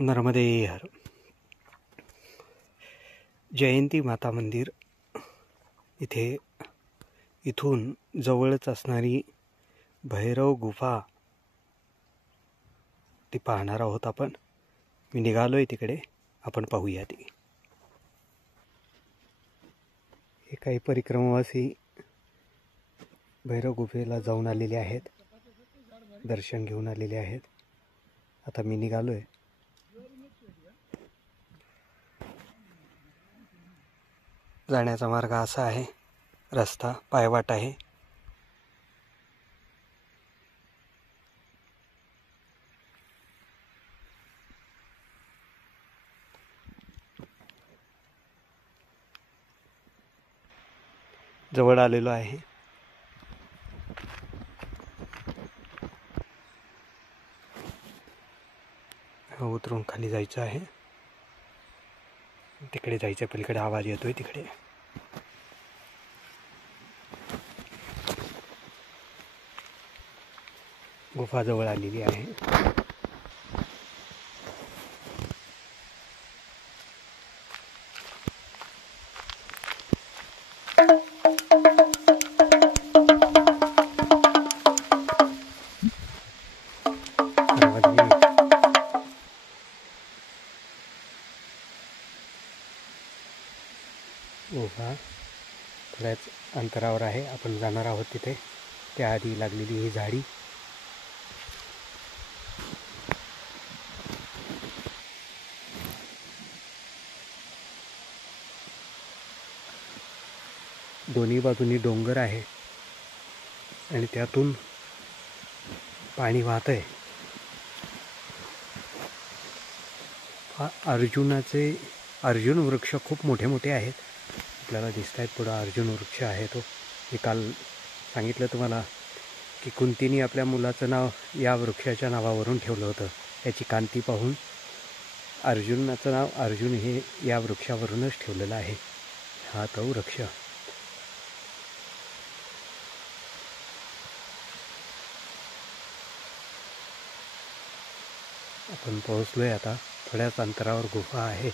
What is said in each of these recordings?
नर्मदे हर. जयंती माता मंदिर इथून जवळच असणारी भैरव गुफा ती पाहणार आहोत आपण. मी निघालोय तिकडे, आपण पाहूया ती. हे काही परिक्रमावासी भैरव गुफेला जाऊन आलेले आहेत, दर्शन घेऊन आलेले आहेत. आता मी निघालोय. जाण्याचा मार्ग असा आहे, रस्ता पायवाट आहे. जवळ आलेलो आहे. उतरून खाली जायचं आहे. तिकडे जायचं, पलीकडे आवाज येतोय तिकडे. गुफा जवळ आलेली आहे. गुफा थोड्याच अंतरावर आहे, आपण जाणार आहोत तिथे. त्याआधी लागलेली ही झाडी. दोन्ही बाजूनी डोंगर आहे आणि त्यातून पाणी वाहतंय. अर्जुन वृक्ष खूप मोठे मोठे आहेत, आपल्याला दिसत आहेत. पुढं अर्जुन वृक्ष आहे तो. मी काल सांगितलं तुम्हाला की कुंतीने आपल्या मुलाचं नाव या वृक्षाच्या नावावरून ठेवलं होतं. याची कांती पाहून अर्जुनाचं नाव अर्जुन हे या वृक्षावरूनच ठेवलेलं आहे. हा तो वृक्ष. आपण पोहोचलोय आता. थोड्याच अंतरावर गुफा आहे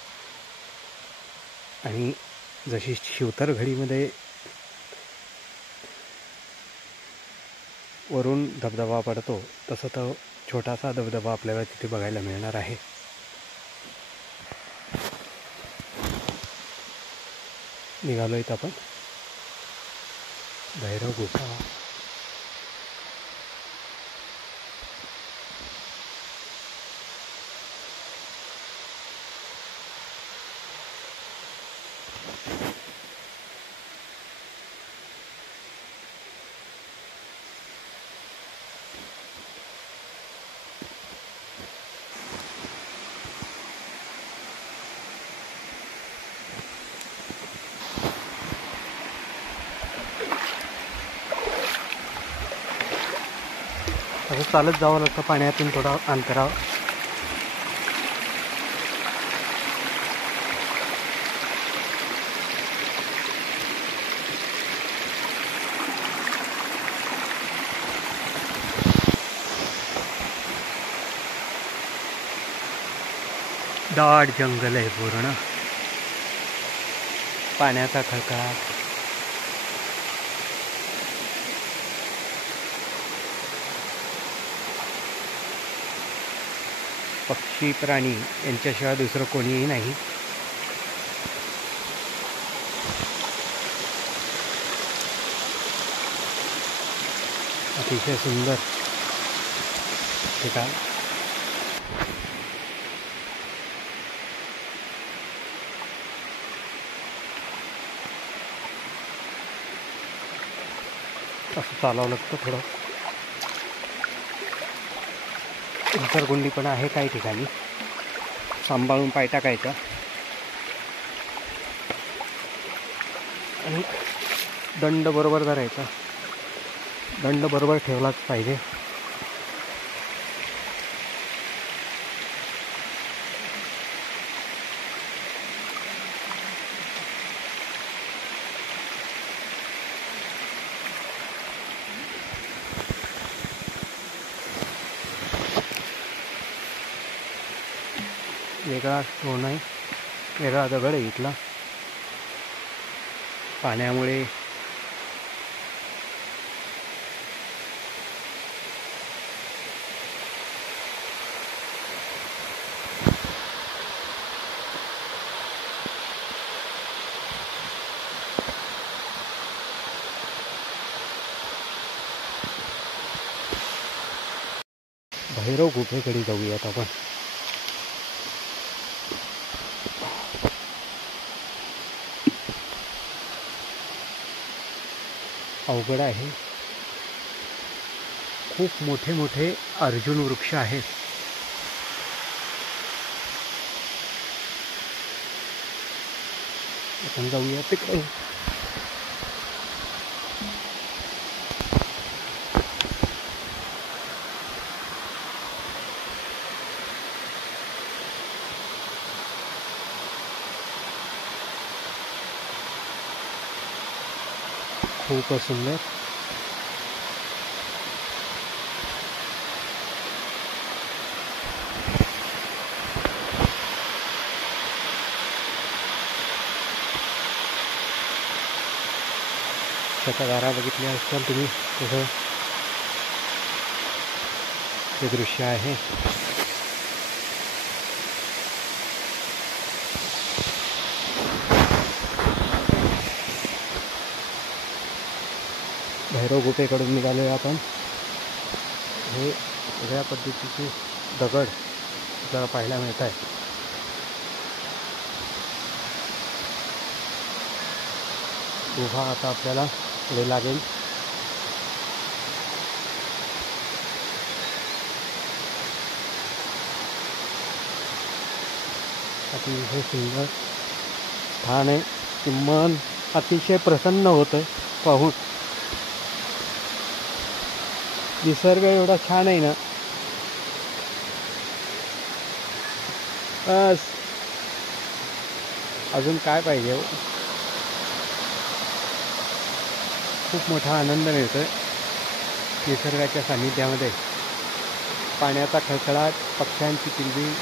आणि जशी शिवतरघडीमध्ये वरून धबधबा पडतो तसं तो छोटासा धबधबा आपल्याला तिथे बघायला मिळणार आहे. निघालोय आपण. भैरव गुफा. असं चालत जावं लागतं पाण्यातून थोडा अंतरावर. दाट जंगल आहे पूर्ण. पाण्याचा खळखळाट. पक्षी प्राणी यांच्याशिवाय दुसरं कोणीही नाही. अतिशय सुंदर ठिकाण. असं चालावं लागतं थोडं. घसरगुंडी पण आहे काही ठिकाणी, सांभाळून पाय टाकायचा आणि दंड बरोबर धरायचा. दंड बरोबर ठेवलाच पाहिजे. वेगळा स्टोन आहे, वेगळा दगड आहे इथला. पाण्यामुळे भैरव गुफेकडे जाऊयात आपण. अवघड आहे. खूप मोठे मोठे अर्जुन वृक्ष आहेत. आपण जाऊया तिकडे. खूपच सुंदर. त्याच्या दारा बघितल्या असाल तुम्ही तसं ते दृश्य आहे. भैरव गुफेकडून निघालोय आपण. हे वेगळ्या पद्धतीचे दगड आपल्याला पाहायला मिळत आहे. गुहा आता आपल्याला पुढे लागेल. अतिशय सुंदर स्थान आहे. मन अतिशय प्रसन्न होतं पाहून. निसर्ग एवढा छान आहे ना. बस अजून काय पाहिजे. खूप मोठा आनंद मिळतोय निसर्गाच्या सानिध्यामध्ये. पाण्याचा खळखळाट, पक्ष्यांची किलबिल,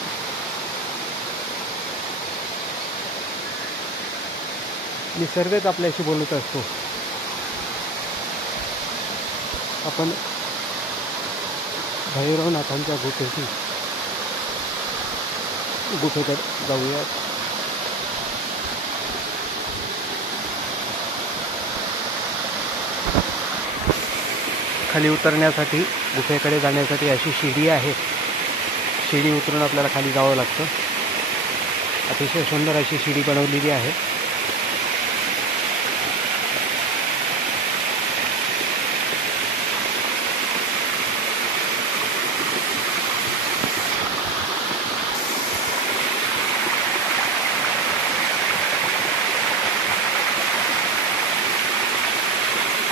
निसर्गच आपल्याशी बोलत असतो. आपण भैरवनाथांच्या गुफेकडे जाऊयात. खाली उतरण्यासाठी, गुफेकडे जाण्यासाठी अशी शिडी आहे. शिडी उतरून आपल्याला खाली जावं लागतं. अतिशय सुंदर अशी शिडी बनवलेली आहे.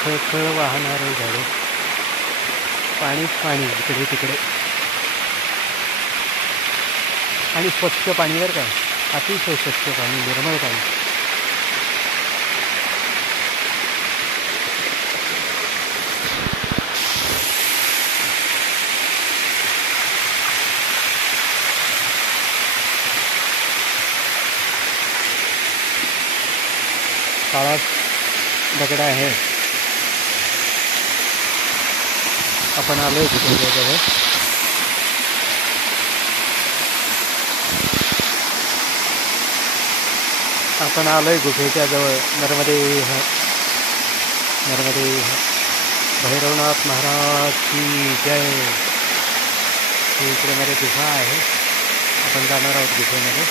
खळखळ वाहणारे झाडे, पाणीच पाणी इकडे तिकडे. आणि स्वच्छ पाणी बरं का. अतिशय स्वच्छ पाणी, निर्मळ पाणी. काळा दगड आहे. आपण आलोय गुफेजवळ. आपण आलोय गुफेच्या जवळ. नर्मदे नर्मदे. भैरवनाथ महाराज की जय. इकडे मध्ये गुफा आहे. आपण जाणार आहोत गुफेमध्ये.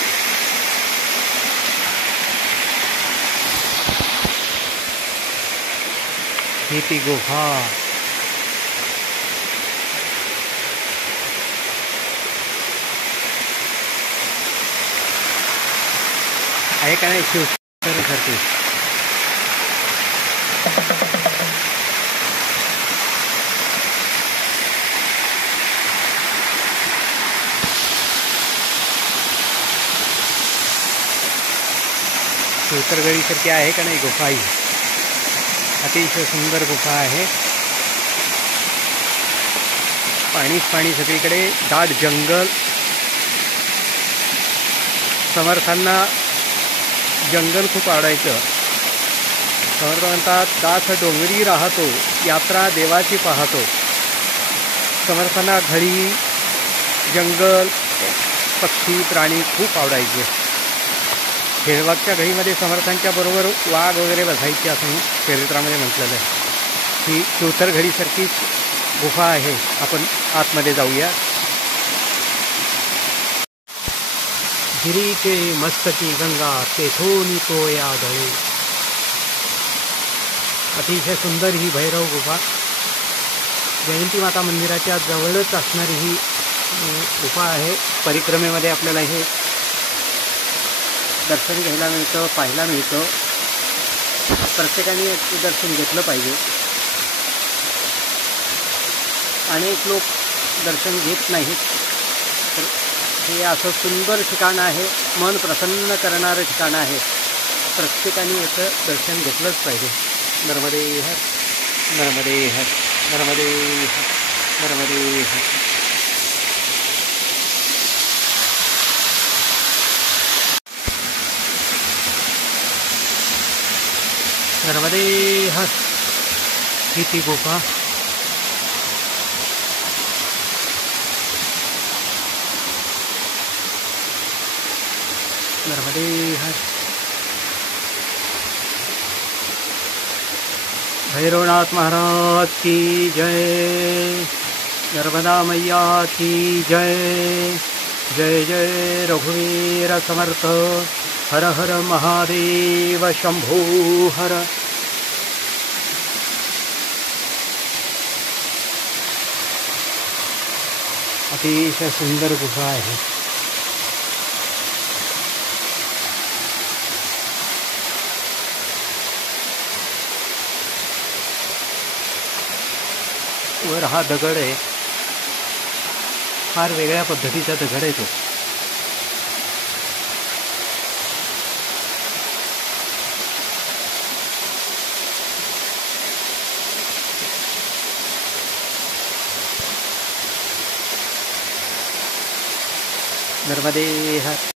ही ती गुफा. आहे का नाही शिवसारखी. शिवतरगडीसारखी आहे का नाही गुफा ही. अतिशय सुंदर गुफा आहे. पाणीच पाणी सगळीकडे. दाट जंगल. समर्थांना जंगल खूप आवडायचं. समर्थ म्हणतात, दास डोंगरी राहतो, यात्रा देवाची पाहतो. समर्थांना घडी, जंगल, पक्षी, प्राणी खूप आवडायचे. शेळवागच्या घडीमध्ये समर्थांच्या बरोबर वाघ वगैरे बसायचे असं चरित्रामध्ये म्हटलेलं आहे. ही चौथर घडीसारखीच गुफा आहे. आपण आतमध्ये जाऊया. गिरीचे मस्तकी गंगा तेथोनी तो या दळे. अतिशय सुंदर ही भैरव गुफा, जयंती माता मंदिराच्या जवळच असणारी ही गुफा आहे. परिक्रमेमध्ये आपल्याला हे दर्शन घ्यायला मिळतं, पाहायला मिळतं. प्रत्येकाने याचं दर्शन घेतलं पाहिजे. अनेक लोक दर्शन घेत नाहीत, तर हे असं सुंदर ठिकाण आहे, मन प्रसन्न करणारं ठिकाण आहे. प्रत्येकाने याचं दर्शन घेतलंच पाहिजे. नर्मदे हर, नर्मदे हर, नर्मदे हर, नर्मदे हर. नर्मदे हर ही ती गुफा. नर्मदे हर. भैरवनाथ महाराज की जय. नर्मदा मैया की जय. जय जय रघुवीर समर्थ. हर हर महादेव शंभो हर. अतिशय सुंदर गुफा आहे. वर हा दगड आहे, फार वेगळ्या पद्धतीचा दगड आहे तो. नर्मदे हर.